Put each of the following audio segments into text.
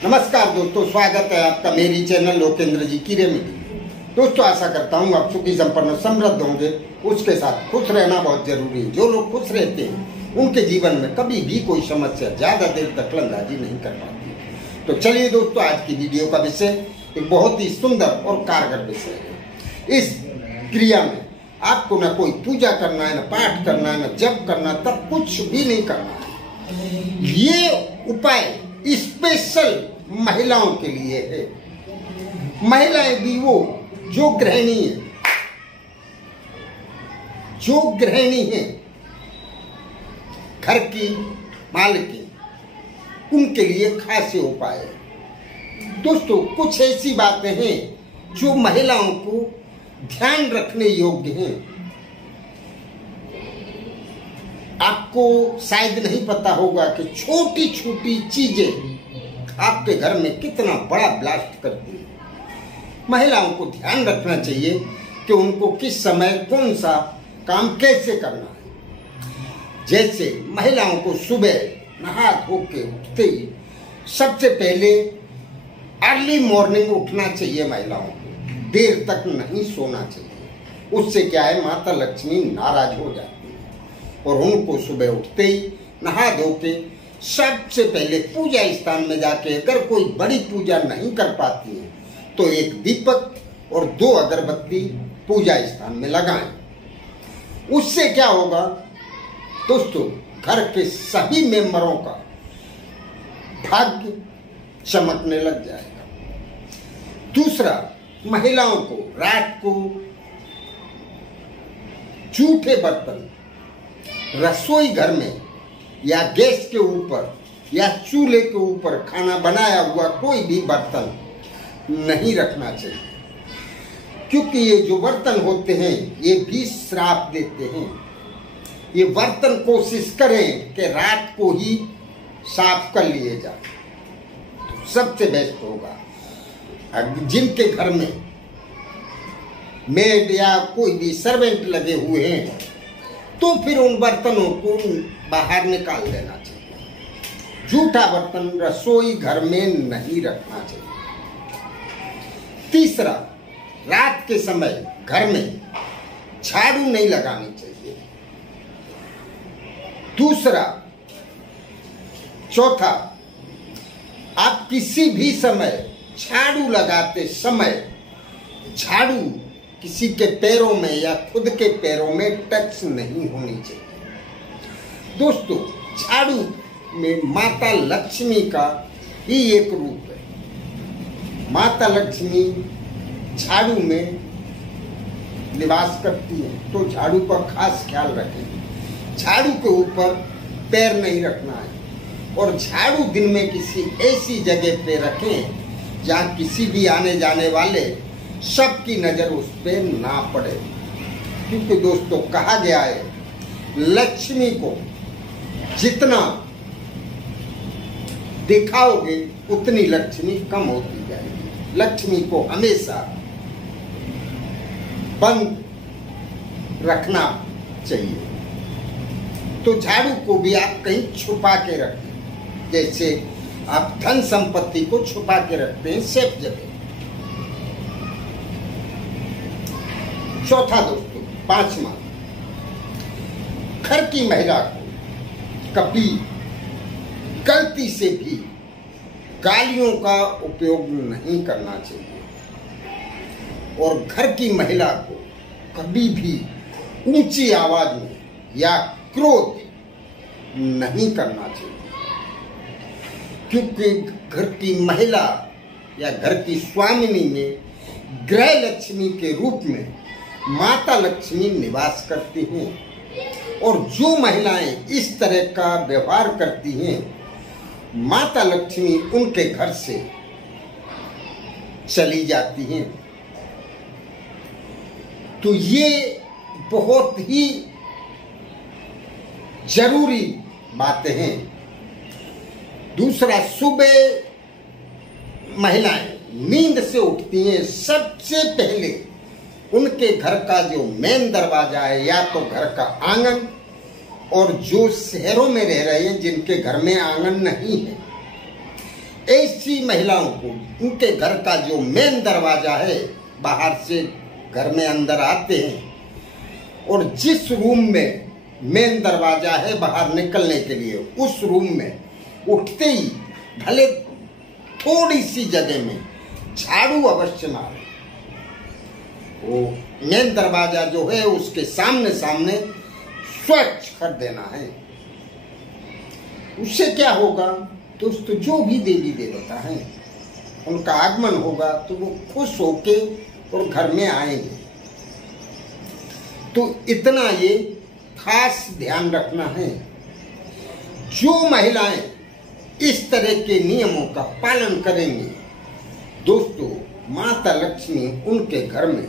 नमस्कार दोस्तों, स्वागत है आपका मेरी चैनल लोकेंद्र जी की रेमेडी। दोस्तों, आशा करता हूँ आप सुखी संपन्न समृद्ध होंगे। उसके साथ खुश रहना बहुत जरूरी है। जो लोग खुश रहते हैं उनके जीवन में कभी भी कोई समस्या ज्यादा देर दखलंदाजी नहीं कर पाती। तो चलिए दोस्तों, आज की वीडियो का विषय एक बहुत ही सुंदर और कारगर विषय है। इस क्रिया में आपको न कोई पूजा करना है, न पाठ करना है, न जप करना, तब कुछ भी नहीं करना है। ये उपाय स्पेशल महिलाओं के लिए है। महिलाएं भी वो जो गृहिणी है, घर की मालकिन, उनके लिए खास उपाय है। दोस्तों, कुछ ऐसी बातें हैं जो महिलाओं को ध्यान रखने योग्य हैं। आपको शायद नहीं पता होगा कि छोटी छोटी चीजें आपके घर में कितना बड़ा ब्लास्ट करती है। महिलाओं को ध्यान रखना चाहिए कि उनको किस समय कौन सा काम कैसे करना है। जैसे महिलाओं को सुबह नहा धो के उठते ही सबसे पहले अर्ली मॉर्निंग उठना चाहिए। महिलाओं को देर तक नहीं सोना चाहिए। उससे क्या है, माता लक्ष्मी नाराज हो जाती है। और उनको सुबह उठते ही नहा धो के सबसे पहले पूजा स्थान में जाके, अगर कोई बड़ी पूजा नहीं कर पाती है तो एक दीपक और 2 अगरबत्ती पूजा स्थान में लगाएं। उससे क्या होगा दोस्तों, घर के सभी मेंबरों का भाग्य चमकने लग जाएगा। दूसरा, महिलाओं को रात को जूठे बर्तन रसोई घर में या गैस के ऊपर या चूल्हे के ऊपर खाना बनाया हुआ कोई भी बर्तन नहीं रखना चाहिए, क्योंकि ये जो बर्तन होते हैं ये भी श्राप देते हैं। ये बर्तन कोशिश करें कि रात को ही साफ कर लिए जाए तो सबसे बेस्ट होगा। जिनके घर में मेड या कोई भी सर्वेंट लगे हुए हैं तो फिर उन बर्तनों को बाहर निकाल देना चाहिए। जूठा बर्तन रसोई घर में नहीं रखना चाहिए। तीसरा, रात के समय घर में झाड़ू नहीं लगानी चाहिए। चौथा, आप किसी भी समय झाड़ू लगाते समय झाड़ू किसी के पैरों में या खुद के पैरों में टच नहीं होनी चाहिए। दोस्तों, झाड़ू में माता लक्ष्मी का ही एक रूप है। माता लक्ष्मी झाड़ू में निवास करती है, तो झाड़ू का खास ख्याल रखें। झाड़ू के ऊपर पैर नहीं रखना है और झाड़ू दिन में किसी ऐसी जगह पे रखें जहाँ किसी भी आने जाने वाले सबकी नजर उस पे ना पड़े। क्योंकि दोस्तों, कहा गया है लक्ष्मी को जितना दिखाओगे उतनी लक्ष्मी कम होती जाएगी। लक्ष्मी को हमेशा बंद रखना चाहिए। तो झाड़ू को भी आप कहीं छुपा के रखें, जैसे आप धन संपत्ति को छुपा के रखते हैं सेफ जगह। चौथा दोस्तों, 5वां, घर की महिला को कभी गलती से भी गालियों का उपयोग नहीं करना चाहिए। और घर की महिला को कभी भी ऊंची आवाज में या क्रोध नहीं करना चाहिए, क्योंकि घर की महिला या घर की स्वामिनी में गृह लक्ष्मी के रूप में माता लक्ष्मी निवास करती हैं। और जो महिलाएं इस तरह का व्यवहार करती हैं, माता लक्ष्मी उनके घर से चली जाती हैं। तो ये बहुत ही जरूरी बातें हैं। दूसरा, सुबह महिलाएं नींद से उठती हैं, सबसे पहले उनके घर का जो मेन दरवाजा है या तो घर का आंगन, और जो शहरों में रह रहे हैं जिनके घर में आंगन नहीं है ऐसी महिलाओं को उनके घर का जो मेन दरवाजा है, बाहर से घर में अंदर आते हैं और जिस रूम में मेन दरवाजा है बाहर निकलने के लिए, उस रूम में उठते ही भले थोड़ी सी जगह में झाड़ू अवश्य मारे। वो मेन दरवाजा जो है उसके सामने सामने स्वच्छ कर देना है। उससे क्या होगा दोस्तों, जो भी देवी देवता हैं उनका आगमन होगा तो वो खुश होके और घर में आएंगे। तो इतना ये खास ध्यान रखना है। जो महिलाएं इस तरह के नियमों का पालन करेंगे दोस्तों, माता लक्ष्मी उनके घर में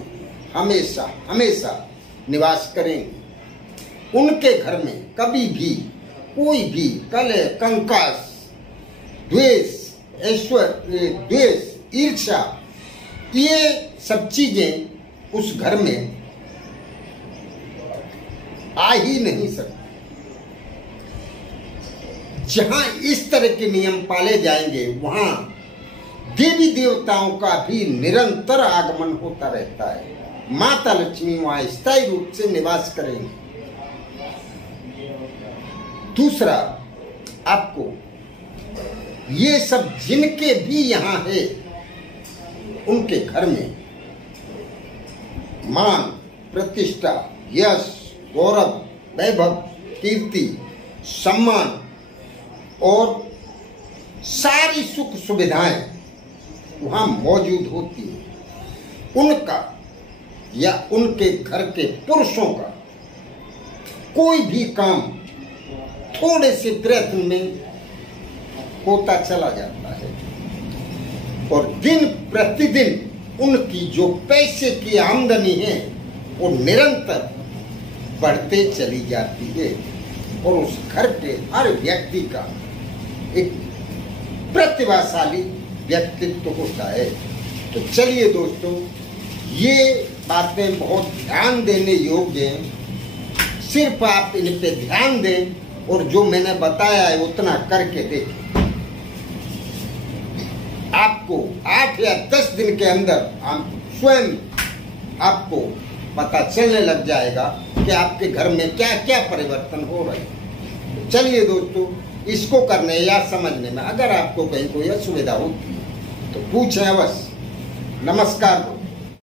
हमेशा हमेशा निवास करेंगे। उनके घर में कभी भी कोई भी कलह, कंकास, द्वेष, द्वेष, ईर्ष्या, ये सब चीजें उस घर में आ ही नहीं सकती। जहां इस तरह के नियम पाले जाएंगे वहां देवी देवताओं का भी निरंतर आगमन होता रहता है। माता लक्ष्मी वहां स्थायी रूप से निवास करेंगे। दूसरा, आपको ये सब जिनके भी यहां है उनके घर में मान, प्रतिष्ठा, यश, गौरव, वैभव, कीर्ति, सम्मान और सारी सुख सुविधाएं वहां मौजूद होती है। उनका या उनके घर के पुरुषों का कोई भी काम थोड़े से प्रयत्न में होता चला जाता है और दिन प्रतिदिन उनकी जो पैसे की आमदनी है वो निरंतर बढ़ते चली जाती है और उस घर के हर व्यक्ति का एक प्रतिभाशाली व्यक्तित्व होता है। तो चलिए दोस्तों, ये बातें बहुत ध्यान देने योग्य हैं। सिर्फ आप इन पे ध्यान दें और जो मैंने बताया है उतना करके देखें। आपको 8 या 10 दिन के अंदर आप स्वयं आपको पता चलने लग जाएगा कि आपके घर में क्या क्या परिवर्तन हो रहे हैं। तो चलिए दोस्तों, इसको करने या समझने में अगर आपको कहीं कोई असुविधा होती है तो पूछें अवश्य। नमस्कार।